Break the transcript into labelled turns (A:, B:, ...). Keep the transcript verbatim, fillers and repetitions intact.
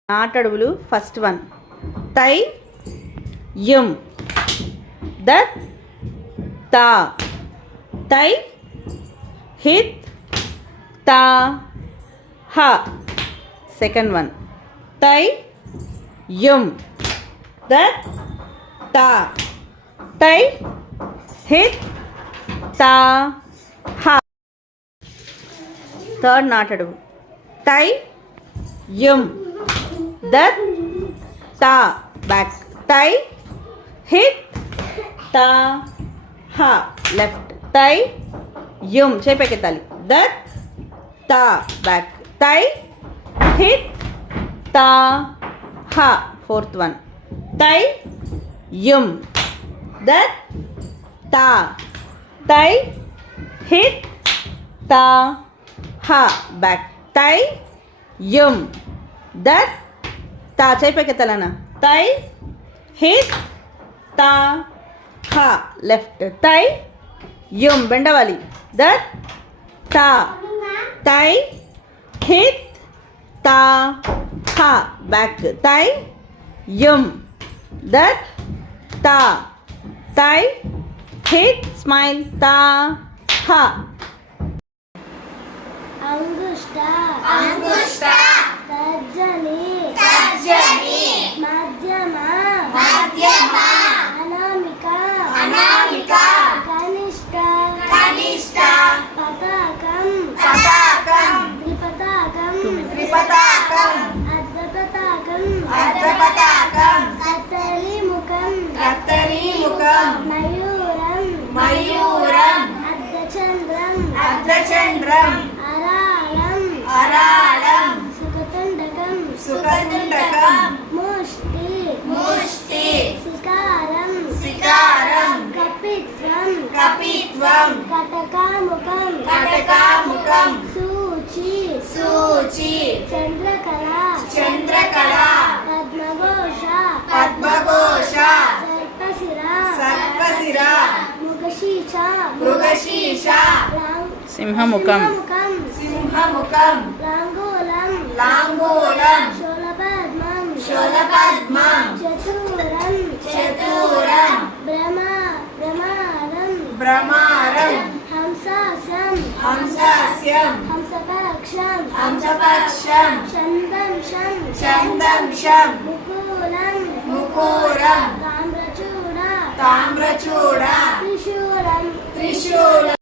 A: నాటడువులు first one తై యం దత్ తా తై హిత్ తా హ సెకండ్ వన్ తై యం దత్ తా తై హిత్ తా హ థర్డ్ నాటడువు తై యం దత్ తా బ్యాక్ తై హిత్ తా హ లెఫ్ట్ తై యం చేపెక్కెత్తాలి దత్ తా బ్యాక్ తై హిత్ తా హ ఫోర్త్ వన్ తై యం దత్ తా తై హిత్ తా హ బ్యాక్ తై యం దత్ తా చేపెక్కెత్తాలన్నా తై హిత్ తా హ లెఫ్ట్ తై యం బెండవాలి దత్ తా తై హిత్ తా హ బ్యాక్ తై యం దత్ తా తై హిత్ స్మైల్ తా హ
B: అంగుష్ట
C: అంగుష్ట
B: తర్జని
C: తర్జని
B: మధ్యమ
C: మధ్యమ
B: అనామిక
C: అనామిక
B: కనిష్ట
C: కనిష్ట
B: పతాకం
C: పతాకం
B: త్రిపతాకం
C: త్రిపతాకం
B: అర్ధపతాకం
C: అర్ధపతాకం
B: కత్తరి ముఖం
C: కత్తరి ముఖం
B: మయూరం
C: మయూరం
B: అర్ధచంద్రం
C: అర్ధచంద్రం
B: అరాళం
C: అరాళం
B: సుఖతుండకం
C: సుఖతుండకం
B: ముష్టి
C: ముష్టి
B: శికారం
C: శికారం
B: కపిత్వం
C: కపిత్వం
B: కటకాముఖం
C: కటకాముఖం
B: సూచి
C: సూచి
B: చంద్రకళ
C: చంద్రకళ
B: పద్మఘోష
C: పద్మఘోష
B: సర్పశిర
C: సర్పశిర
B: మృగశీష
C: మృగశీష
A: సింహముఖం
C: సింహముఖం
B: లాంగూలం
C: లాంగూలం
B: శూలపద్మం
C: శూలపద్మం
B: చతురం
C: చతురం
B: భ్రమ భ్రమారం
C: భ్రమారం
B: హంసాస్యం
C: హంసాస్యం
B: హంసపక్షం
C: హంసపక్షం
B: చందంశం
C: చందంశం
B: ముకూలం
C: ముకూరం
B: తామ్రచూడ
C: తామ్రచూడ
B: త్రిశూలం
C: త్రిశూలం